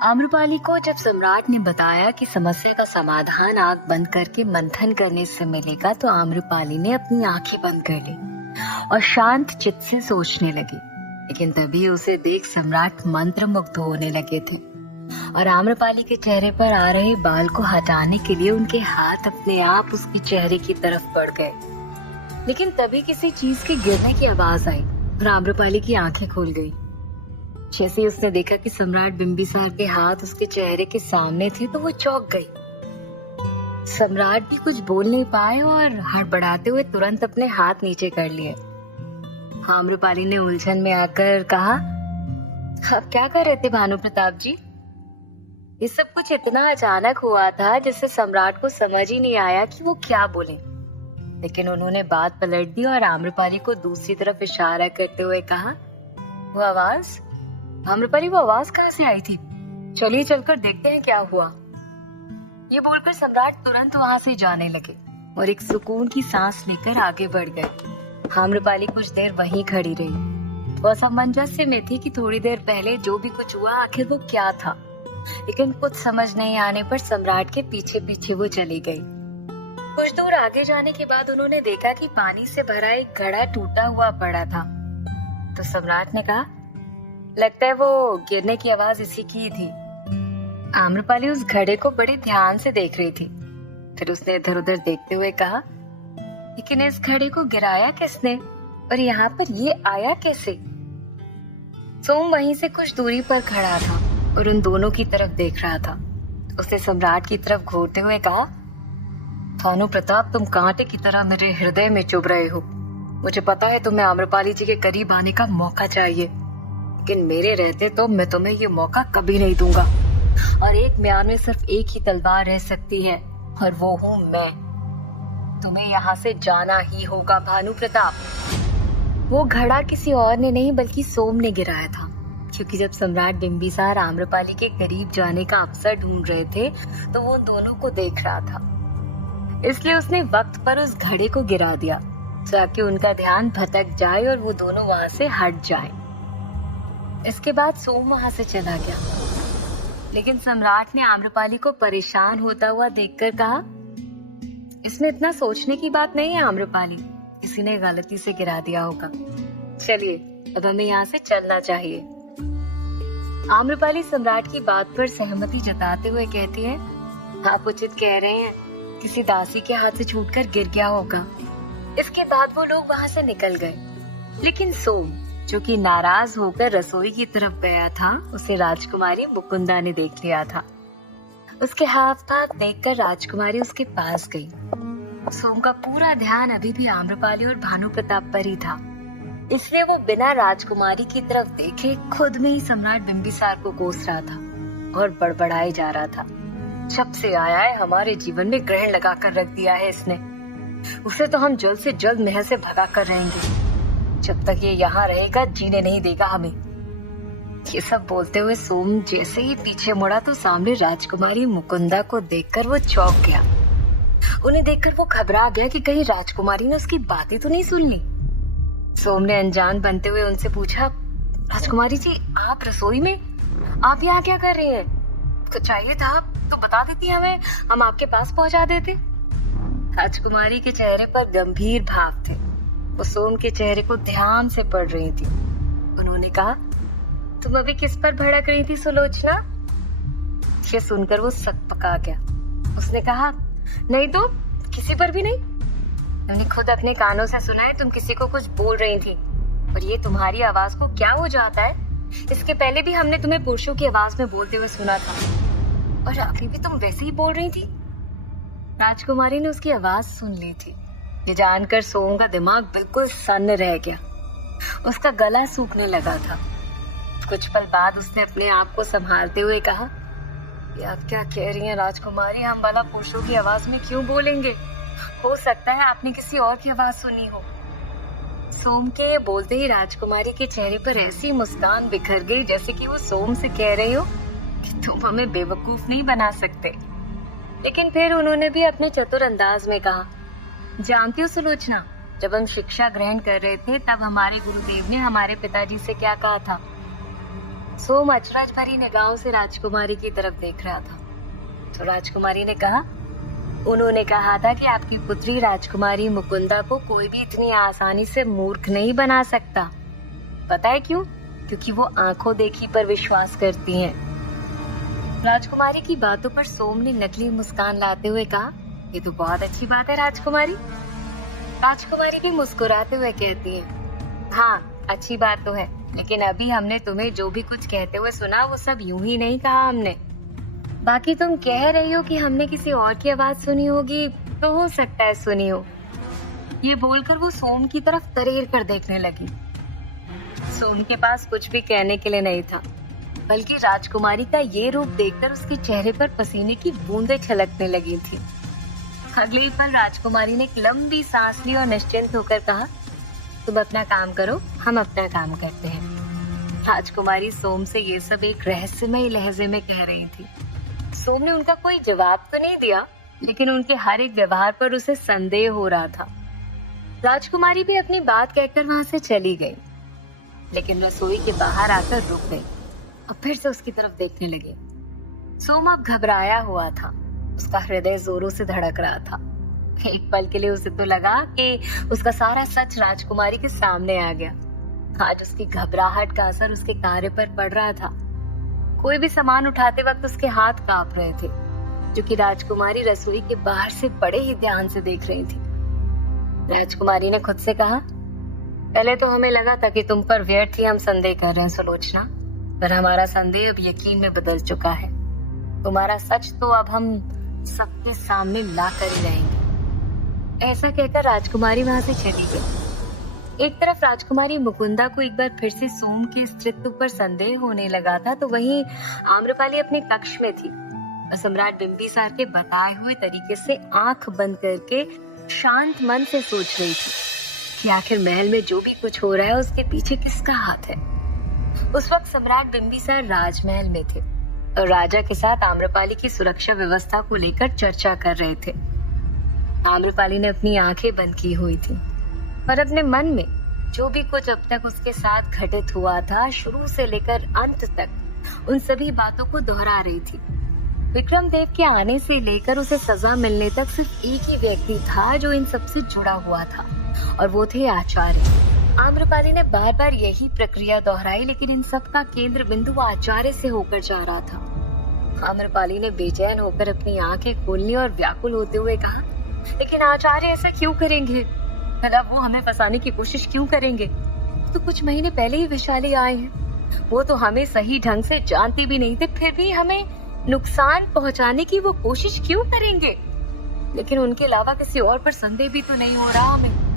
आम्रपाली को जब सम्राट ने बताया कि समस्या का समाधान आग बंद करके मंथन करने से मिलेगा, तो आम्रपाली ने अपनी आंखें बंद कर ली और शांत चित्त से सोचने लगी। लेकिन तभी उसे देख सम्राट मंत्रमुग्ध होने लगे थे और आम्रपाली के चेहरे पर आ रहे बाल को हटाने के लिए उनके हाथ अपने आप उसके चेहरे की तरफ बढ़ गए। लेकिन तभी किसी चीज के गिरने की आवाज आई और आम्रपाली की आंखें खुल गई। जैसे ही उसने देखा कि सम्राट बिंबिसार के हाथ उसके चेहरे के सामने थे, तो वो चौंक गई। सम्राट भी कुछ बोल नहीं पाए और हड़बड़ाते हुए तुरंत अपने हाथ नीचे कर लिए। आम्रपाली ने उलझन में आकर कहा, आप क्या कर रहे थे भानु प्रताप जी? ये सब कुछ इतना अचानक हुआ था जिससे सम्राट को समझ ही नहीं आया कि वो क्या बोले। लेकिन उन्होंने बात पलट दी और आम्रपाली को दूसरी तरफ इशारा करते हुए कहा, वो आवाज? आम्रपाली, वो आवाज कहाँ से आई थी? चलिए चलकर देखते हैं क्या हुआ। ये बोलकर सम्राट तुरंत वहां से जाने लगे और एक सुकून की सांस लेकर आगे बढ़ गए। आम्रपाली कुछ देर वहीं खड़ी रही। वो असमंजस्य में थी कि थोड़ी देर पहले जो भी कुछ हुआ आखिर वो क्या था। लेकिन कुछ समझ नहीं आने पर सम्राट के पीछे पीछे वो चली गई। कुछ दूर आगे जाने के बाद उन्होंने देखा कि पानी से भरा एक घड़ा टूटा हुआ पड़ा था। तो सम्राट ने कहा, लगता है वो गिरने की आवाज इसी की थी। आम्रपाली उस घड़े को बड़े ध्यान से देख रही थी। फिर उसने इधर उधर देखते हुए कहा, लेकिन इस घड़े को गिराया किसने और यहाँ पर ये आया कैसे? सोम वहीं से कुछ दूरी पर खड़ा था और उन दोनों की तरफ देख रहा था। उसने सम्राट की तरफ घूरते हुए कहा, भानु प्रताप, तुम कांटे की तरह मेरे हृदय में चुभ रहे हो। मुझे पता है तुम्हें आम्रपाली जी के करीब आने का मौका चाहिए, लेकिन मेरे रहते तो मैं तुम्हें ये मौका कभी नहीं दूंगा। और एक म्यान में सिर्फ एक ही तलवार रह सकती है और वो हूँ मैं। तुम्हें यहाँ से जाना ही होगा भानु प्रताप। वो घड़ा किसी और ने नहीं बल्कि सोम ने गिराया था, क्योंकि जब सम्राट बिंबिसार आम्रपाली के करीब जाने का अवसर ढूंढ रहे थे तो वो दोनों को देख रहा था। इसलिए उसने वक्त पर उस घड़े को गिरा दिया ताकि उनका ध्यान भटक जाए और वो दोनों वहां से हट जाएं। इसके बाद सोम वहां से चला गया। लेकिन सम्राट ने आम्रपाली को परेशान होता हुआ देखकर कहा, इसमें इतना सोचने की बात नहीं है आम्रपाली, किसी ने गलती से गिरा दिया होगा। चलिए अब हमें यहाँ से चलना चाहिए। आम्रपाली सम्राट की बात पर सहमति जताते हुए कहती है, आप उचित कह रहे हैं, किसी दासी के हाथ से छूटकर गिर गया होगा। इसके बाद वो लोग वहां से निकल गए। लेकिन सोम, जो कि नाराज होकर रसोई की तरफ गया था, उसे राजकुमारी मुकुंदा ने देख लिया था। उसके हाव भाव देखकर राजकुमारी उसके पास गई। सोम का पूरा ध्यान अभी भी आम्रपाली और भानु प्रताप पर ही था, इसलिए वो बिना राजकुमारी की तरफ देखे खुद में ही सम्राट बिंबिसार को कोस रहा था और बड़बड़ाए जा रहा था। जब से आया है हमारे जीवन में ग्रहण लगा कर रख दिया है इसने। उसे तो हम जल्द से जल्द महल से भगा कर रहेंगे। जब तक ये यहाँ रहेगा जीने नहीं देगा हमें। ये सब बोलते हुए सोम जैसे ही पीछे मुड़ा तो सामने राजकुमारी मुकुंदा को देखकर वो चौंक गया। उन्हें देखकर वो घबरा गया कि कहीं राजकुमारी ने उसकी बातें तो नहीं सुन ली। सोम ने अनजान बनते हुए उनसे पूछा, राजकुमारी जी, आप रसोई में? आप यहाँ क्या कर रही हैं? कुछ चाहिए था तो बता देती हमें, हम आपके पास पहुँचा देते। राजकुमारी के चेहरे पर गंभीर भाव थे। वो सोम के चेहरे को ध्यान से पढ़ रही थी। उन्होंने कहा, तुम अभी किस पर भड़क रही थी सुलोचना? ये सुनकर वो सकपका गया। उसने कहा, नहीं तो किसी पर भी नहीं। तुमने खुद अपने कानों से सुना है तुम किसी को कुछ बोल रही थी, और ये तुम्हारी आवाज को क्या हो जाता है? इसके पहले भी हमने तुम्हें पुरुषों की आवाज में बोलते हुए सुना था, और अभी भी तुम वैसे ही बोल रही थी। राजकुमारी ने उसकी आवाज सुन ली थी। ये जानकर सोम का दिमाग बिल्कुल सन्न रह गया। उसका गला सूखने लगा था। कुछ पल बाद उसने अपने आप को संभालते हुए कहा, ये आप क्या कह रही हैं राजकुमारी? हम भला पुरुषों की आवाज में क्यों बोलेंगे? हो सकता है आपने किसी और की आवाज सुनी हो। सोम के बोलते ही राजकुमारी के चेहरे पर ऐसी मुस्कान बिखर गई जैसे कि वो सोम से कह रही हो कि तुम हमें बेवकूफ नहीं बना सकते। लेकिन फिर उन्होंने भी अपने चतुर अंदाज में कहा, जानती हो सुलोचना, जब हम शिक्षा ग्रहण कर रहे थे तब हमारे गुरुदेव ने हमारे पिताजी से क्या कहा था? सोम अचरज भरी निगाहों से राजकुमारी की तरफ देख रहा था। तो राजकुमारी ने कहा, उन्होंने कहा था कि आपकी पुत्री राजकुमारी मुकुंदा को कोई भी इतनी आसानी से मूर्ख नहीं बना सकता। पता है क्यों? क्योंकि वो आंखों देखी पर विश्वास करती हैं। राजकुमारी की बातों पर सोम ने नकली मुस्कान लाते हुए कहा, ये तो बहुत अच्छी बात है राजकुमारी। राजकुमारी भी मुस्कुराते हुए कहती है, हाँ अच्छी बात तो है, लेकिन अभी हमने तुम्हें जो भी कुछ कहते हुए सुना वो सब यूं ही नहीं कहा हमने। बाकी तुम कह रही हो कि हमने किसी और की आवाज सुनी होगी, तो हो सकता है सुनी हो। ये बोलकर वो सोम की तरफ तरेर कर देखने लगी। सोम के पास कुछ भी कहने के लिए नहीं था, बल्कि राजकुमारी का ये रूप देखकर उसके चेहरे पर पसीने की बूंदें छलकने लगी थी। अगले ही पल राजकुमारी ने एक लंबी सांस ली और निश्चिंत होकर कहा, तुम अपना काम करो, हम अपना काम करते हैं। राजकुमारी सोम से ये सब एक रहस्यमय लहजे में कह रही थी। सोम ने उनका कोई जवाब तो नहीं दिया, लेकिन उनके हर एक व्यवहार पर उसे संदेह हो रहा था। राजकुमारी भी अपनी बात कहकर वहां से चली गई, लेकिन रसोई के बाहर आकर रुक गई और फिर से उसकी तरफ देखने लगी। सोम अब घबराया हुआ था, उसका हृदय जोरों से धड़क रहा था। एक पल के लिए उसे तो लगा कि उसका सारा सच राजकुमारी के सामने आ गया। आज उसकी घबराहट का असर उसके कार्य पर पड़ रहा था। कोई भी सामान उठाते वक्त उसके हाथ कांप रहे थे, जो कि राजकुमारी रसोई के बाहर से बड़े ही ध्यान से देख रही थी। राजकुमारी ने खुद से कहा, पहले तो हमें लगा था कि तुम पर व्यर्थ ही हम संदेह कर रहे हैं सुलोचना, पर हमारा संदेह अब यकीन में बदल चुका है। तुम्हारा सच तो अब हम सबके सामने ला कर ही रहेंगे। ऐसा कहकर राजकुमारी वहां से चली गई। एक तरफ राजकुमारी मुकुंदा को एक बार फिर से सोम के अस्तित्व पर संदेह होने लगा था, तो वहीं आम्रपाली अपने कक्ष में थी और सम्राट बिंबिसार के बताए हुए तरीके से आंख बंद करके शांत मन से सोच रही थी कि आखिर महल में जो भी कुछ हो रहा है उसके पीछे किसका हाथ है। उस वक्त सम्राट बिंबिसार राजमहल में थे और राजा के साथ आम्रपाली की सुरक्षा व्यवस्था को लेकर चर्चा कर रहे थे। आम्रपाली ने अपनी आंखें बंद की हुई थी और अपने मन में जो भी कुछ अब तक उसके साथ घटित हुआ था, शुरू से लेकर अंत तक उन सभी बातों को दोहरा रही थी। विक्रमदेव के आने से लेकर उसे सजा मिलने तक सिर्फ एक ही व्यक्ति था जो इन सबसे जुड़ा हुआ था, और वो थे आचार्य। आम्रपाली ने बार बार यही प्रक्रिया दोहराई, लेकिन इन सब का केंद्र बिंदु आचार्य से होकर जा रहा था। आम्रपाली ने बेचैन होकर अपनी आंखें खोलनी और व्याकुल होते हुए कहा, लेकिन आचार्य ऐसा क्यों करेंगे? भला वो हमें फंसाने की कोशिश क्यों करेंगे? तो कुछ महीने पहले ही विशाली आए हैं, वो तो हमें सही ढंग से जानती भी नहीं थे, फिर भी हमें नुकसान पहुंचाने की वो कोशिश क्यों करेंगे? लेकिन उनके अलावा किसी और पर संदेह भी तो नहीं हो रहा हमें।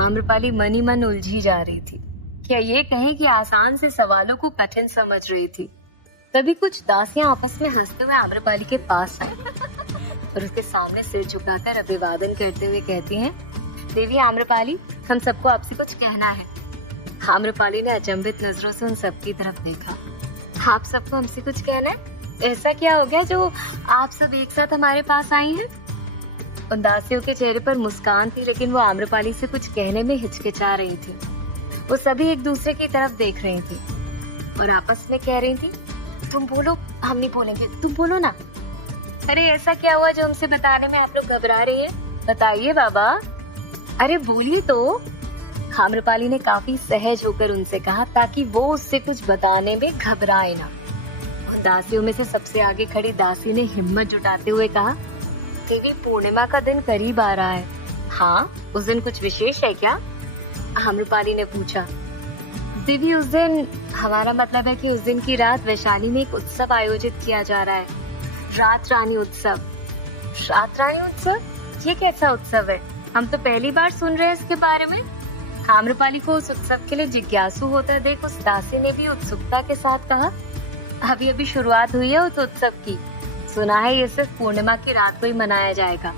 आम्रपाली मन ही मन उलझी जा रही थी। क्या ये कहें कि आसान से सवालों को कठिन समझ रही थी। तभी कुछ दासियां आपस में हंसते हुए आम्रपाली के पास आई और उसके सामने सिर झुकाकर अभिवादन करते हुए कहती हैं, देवी आम्रपाली, हम सबको आपसे कुछ कहना है। आम्रपाली ने अचंभित नजरों से उन सबकी तरफ देखा। आप सबको हमसे कुछ कहना है? ऐसा क्या हो गया जो आप सब एक साथ हमारे पास आई हैं? उन दासियों के चेहरे पर मुस्कान थी, लेकिन वो आम्रपाली से कुछ कहने में हिचकिचा रही थी। वो सभी एक दूसरे की तरफ देख रही थी और आपस में कह रही थी, तुम बोलो, हम नहीं बोलेंगे, तुम बोलो ना। अरे ऐसा क्या हुआ जो हमसे बताने में आप लोग घबरा रही है? बताइए बाबा, अरे बोलिए तो। आम्रपाली ने काफी सहज होकर उनसे कहा, ताकि वो उससे कुछ बताने में घबराए ना। दासियों में से सबसे आगे खड़ी दासी ने हिम्मत जुटाते हुए कहा, देवी पूर्णिमा का दिन करीब आ रहा है। हाँ, उस दिन कुछ विशेष है क्या? आम्रपाली ने पूछा। देवी उस दिन, हमारा मतलब है कि उस दिन की रात वैशाली में एक उत्सव आयोजित किया जा रहा है, रात रानी उत्सव। रात रानी उत्सव? ये कैसा उत्सव है? हम तो पहली बार सुन रहे हैं इसके बारे में। आम्रपाली को उस उत्सव के लिए जिज्ञासु होता देख उस दासी ने भी उत्सुकता के साथ कहा, अभी अभी शुरुआत हुई है उस उत्सव की। सुना है ये सिर्फ पूर्णिमा की रात को ही मनाया जाएगा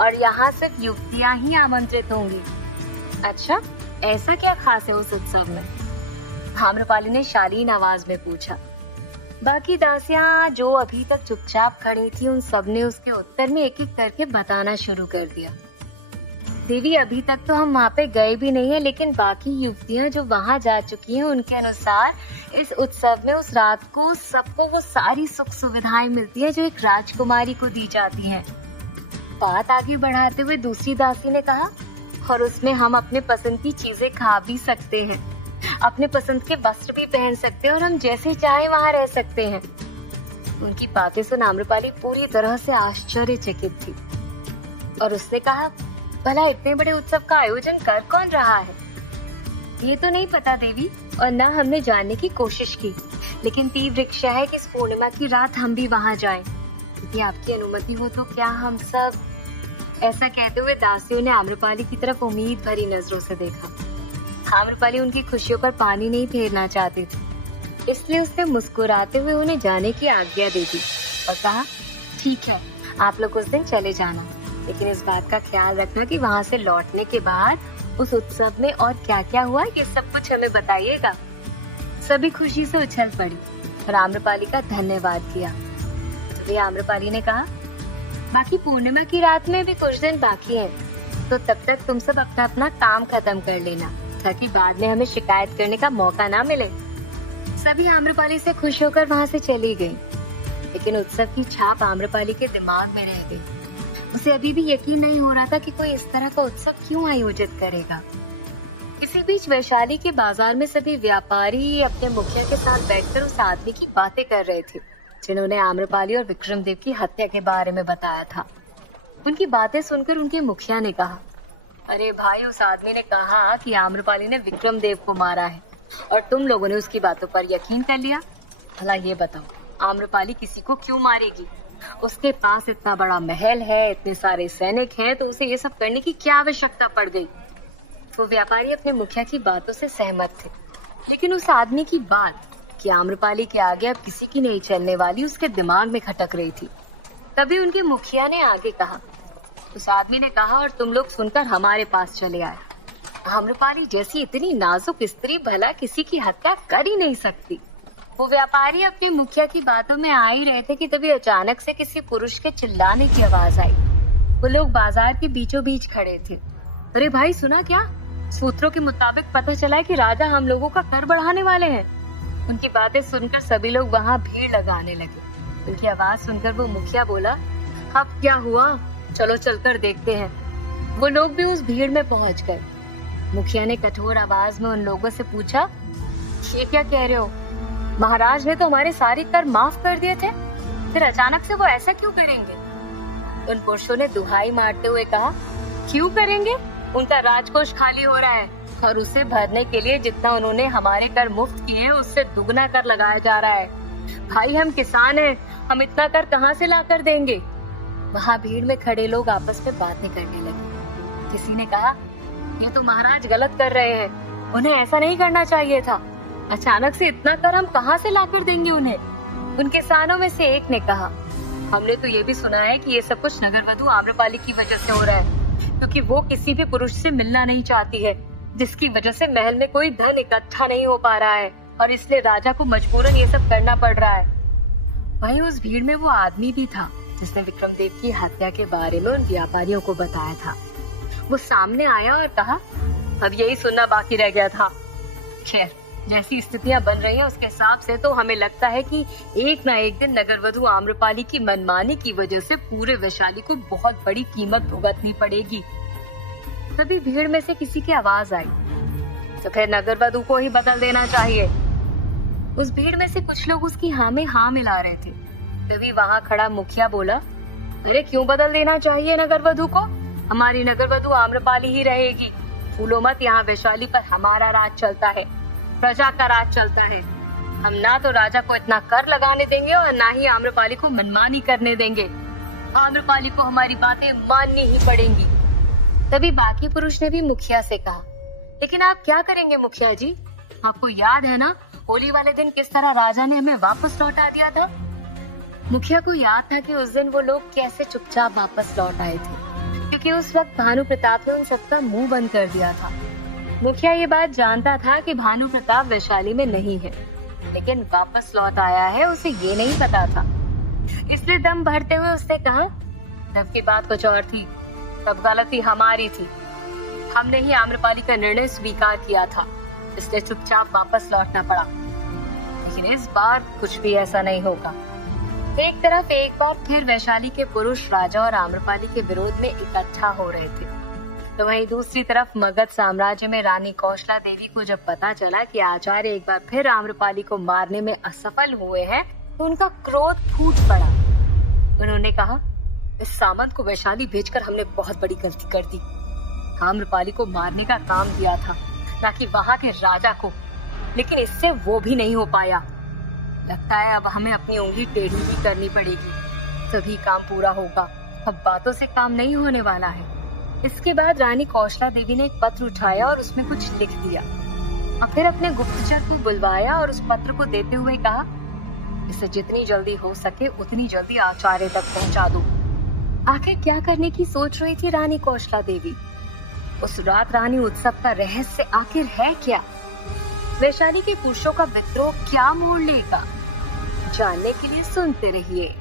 और यहाँ सिर्फ युवतियाँ ही आमंत्रित होंगी। अच्छा, ऐसा क्या खास है उस उत्सव में? आम्रपाली ने शालीन आवाज में पूछा। बाकी दासियां जो अभी तक चुपचाप खड़ी थी, उन सब ने उसके उत्तर में एक एक करके बताना शुरू कर दिया। देवी अभी तक तो हम वहाँ पे गए भी नहीं है, लेकिन बाकी युवतियाँ जो वहाँ जा चुकी हैं उनके अनुसार इस उत्सव में उस रात को सबको वो सारी सुख सुविधाएं मिलती है जो एक राजकुमारी को दी जाती हैं। बात आगे बढ़ाते हुए दूसरी दासी ने कहा, और उसमें हम अपने पसंद की चीजें खा भी सकते हैं, अपने पसंद के वस्त्र भी पहन सकते हैं और हम जैसे चाहे वहाँ रह सकते हैं। उनकी बातें सुन आम्रपाली पूरी तरह से आश्चर्यचकित थी और उसने कहा, भला इतने बड़े उत्सव का आयोजन कर कौन रहा है? ये तो नहीं पता देवी, और न हमने जानने की कोशिश की, लेकिन तीव्र इच्छा है कि इस पूर्णिमा की रात हम भी वहाँ जाएं। यदि आपकी अनुमति हो तो क्या हम सब। ऐसा कहते हुए दासियों ने आम्रपाली की तरफ उम्मीद भरी नजरों से देखा। आम्रपाली उनकी खुशियों पर पानी नहीं फेरना चाहती थी, इसलिए उसने मुस्कुराते हुए उन्हें जाने की आज्ञा दे दी और कहा, ठीक है, आप लोग उस दिन चले जाना, लेकिन इस बात का ख्याल रखना कि वहाँ से लौटने के बाद उस उत्सव में और क्या क्या हुआ ये सब कुछ हमें बताइएगा। सभी खुशी से उछल पड़ी और आम्रपाली का धन्यवाद किया। तभी आम्रपाली ने कहा, बाकी पूर्णिमा की रात में भी कुछ दिन बाकी हैं, तो तब तक तुम सब अपना अपना काम खत्म कर लेना, ताकि बाद में हमें शिकायत करने का मौका ना मिले। सभी आम्रपाली से खुश होकर वहाँ से चली गयी, लेकिन उत्सव की छाप आम्रपाली के दिमाग में रह गई। उसे अभी भी यकीन नहीं हो रहा था कि कोई इस तरह का उत्सव क्यों आयोजित करेगा। इसी बीच वैशाली के बाजार में सभी व्यापारी अपने मुखिया के साथ बैठकर उस आदमी की बातें कर रहे थे जिन्होंने आम्रपाली और विक्रमदेव की हत्या के बारे में बताया था। उनकी बातें सुनकर उनके मुखिया ने कहा, अरे भाई, उस आदमी ने कहा कि आम्रपाली ने विक्रमदेव को मारा है और तुम लोगों ने उसकी बातों पर यकीन कर लिया। भला ये बताओ, आम्रपाली किसी को क्यों मारेगी? उसके पास इतना बड़ा महल है, इतने सारे सैनिक हैं, तो उसे ये सब करने की क्या आवश्यकता पड़ गई? वो व्यापारी अपने मुखिया की बातों से सहमत थे, लेकिन उस आदमी की बात कि आम्रपाली के आगे अब किसी की नहीं चलने वाली उसके दिमाग में खटक रही थी। तभी उनके मुखिया ने आगे कहा, उस आदमी ने कहा और तुम लोग सुनकर हमारे पास चले आए, आम्रपाली जैसी इतनी नाजुक स्त्री भला किसी की हत्या कर ही नहीं सकती। वो व्यापारी अपने मुखिया की बातों में आ ही रहे थे कि तभी अचानक से किसी पुरुष के चिल्लाने की आवाज आई। वो लोग बाजार के बीचों बीच खड़े थे। अरे भाई, सुना क्या? सूत्रों के मुताबिक पता चला है कि राजा हम लोगों का कर बढ़ाने वाले हैं। उनकी बातें सुनकर सभी लोग वहाँ भीड़ लगाने लगे। उनकी आवाज सुनकर वो मुखिया बोला, अब क्या हुआ? चलो चलकर देखते हैं। वो लोग भी उस भीड़ में पहुँच गए। मुखिया ने कठोर आवाज में उन लोगों से पूछा, ये क्या कह रहे हो? महाराज ने तो हमारे सारे कर माफ कर दिए थे, फिर अचानक से वो ऐसा क्यों करेंगे? उन पुरुषों ने दुहाई मारते हुए कहा, क्यों करेंगे? उनका राजकोष खाली हो रहा है और उसे भरने के लिए जितना उन्होंने हमारे कर मुफ्त किए उससे दुगना कर लगाया जा रहा है। भाई, हम किसान हैं, हम इतना कर कहाँ से ला कर देंगे? वहाँ भीड़ में खड़े लोग आपस में बातें करने लगे। किसी ने कहा, ये तो महाराज गलत कर रहे हैं, उन्हें ऐसा नहीं करना चाहिए था। अचानक से इतना कर हम कहाँ से लाकर देंगे उन्हें? उन किसानों में से एक ने कहा, हमने तो ये भी सुना है कि ये सब कुछ नगरवधु आम्रपाली की वजह से हो रहा है, क्योंकि वो किसी भी पुरुष से मिलना नहीं चाहती है, जिसकी वजह से महल में कोई धन इकट्ठा नहीं हो पा रहा है और इसलिए राजा को मजबूरन ये सब करना पड़ रहा है। वहीं उस भीड़ में वो आदमी भी था जिसने विक्रमदेव की हत्या के बारे में उन व्यापारियों को बताया था। वो सामने आया और कहा, अब यही सुनना बाकी रह गया था। खैर, जैसी स्थितियां बन रही हैं उसके हिसाब से तो हमें लगता है कि एक ना एक दिन नगरवधु आम्रपाली की मनमानी की वजह से पूरे वैशाली को बहुत बड़ी कीमत भुगतनी पड़ेगी। तभी भीड़ में से किसी की आवाज आई, तो फिर नगरवधु को ही बदल देना चाहिए। उस भीड़ में से कुछ लोग उसकी हाँ में हाँ मिला रहे थे। तभी वहाँ खड़ा मुखिया बोला, अरे क्यों बदल देना चाहिए नगरवधु को? हमारी नगरवधु आम्रपाली ही रहेगी। फूलो मत, यहाँ वैशाली पर हमारा राज चलता है, प्रजा का राज चलता है। हम ना तो राजा को इतना कर लगाने देंगे और ना ही आम्रपाली को मनमानी करने देंगे। आम्रपाली को हमारी बातें माननी ही पड़ेंगी। तभी बाकी पुरुष ने भी मुखिया से कहा, लेकिन आप क्या करेंगे मुखिया जी? आपको याद है ना होली वाले दिन किस तरह राजा ने हमें वापस लौटा दिया था? मुखिया को याद था कि उस दिन वो लोग कैसे चुपचाप वापस लौट आए थे, क्योंकि उस वक्त भानु प्रताप ने उन सबका मुंह बंद कर दिया था। मुखिया ये बात जानता था कि भानु प्रताप वैशाली में नहीं है, लेकिन वापस लौट आया है उसे ये नहीं पता था। इसलिए दम भरते हुए उसने कहा, तब की बात कुछ और थी, तब गलती हमारी थी, हमने ही आम्रपाली का निर्णय स्वीकार किया था, इसलिए चुपचाप वापस लौटना पड़ा। लेकिन इस बार कुछ भी ऐसा नहीं होगा। एक तरफ एक बार फिर वैशाली के पुरुष राजा और आम्रपाली के विरोध में इकट्ठा हो रहे थे, तो वहीं दूसरी तरफ मगध साम्राज्य में रानी कौशला देवी को जब पता चला कि आचार्य एक बार फिर आम्रपाली को मारने में असफल हुए हैं, तो उनका क्रोध फूट पड़ा। उन्होंने कहा, इस सामंत को वैशाली भेजकर हमने बहुत बड़ी गलती कर दी। आम्रपाली को मारने का काम दिया था, ना कि वहां के राजा को, लेकिन इससे वो भी नहीं हो पाया। लगता है अब हमें अपनी उंगली टेढ़ी भी करनी पड़ेगी, तभी काम पूरा होगा। अब बातों से काम नहीं होने वाला है। इसके बाद रानी कौशला देवी ने एक पत्र उठाया और उसमें कुछ लिख दिया और फिर अपने गुप्तचर को बुलवाया और उस पत्र को देते हुए कहा, इसे जितनी जल्दी हो सके उतनी जल्दी आचार्य तक पहुंचा दो। आखिर क्या करने की सोच रही थी रानी कौशला देवी? उस रात रानी उत्सव का रहस्य आखिर है क्या? वैशाली के पुरुषों का विद्रोह क्या मोड़ लेगा? जानने के लिए सुनते रहिए।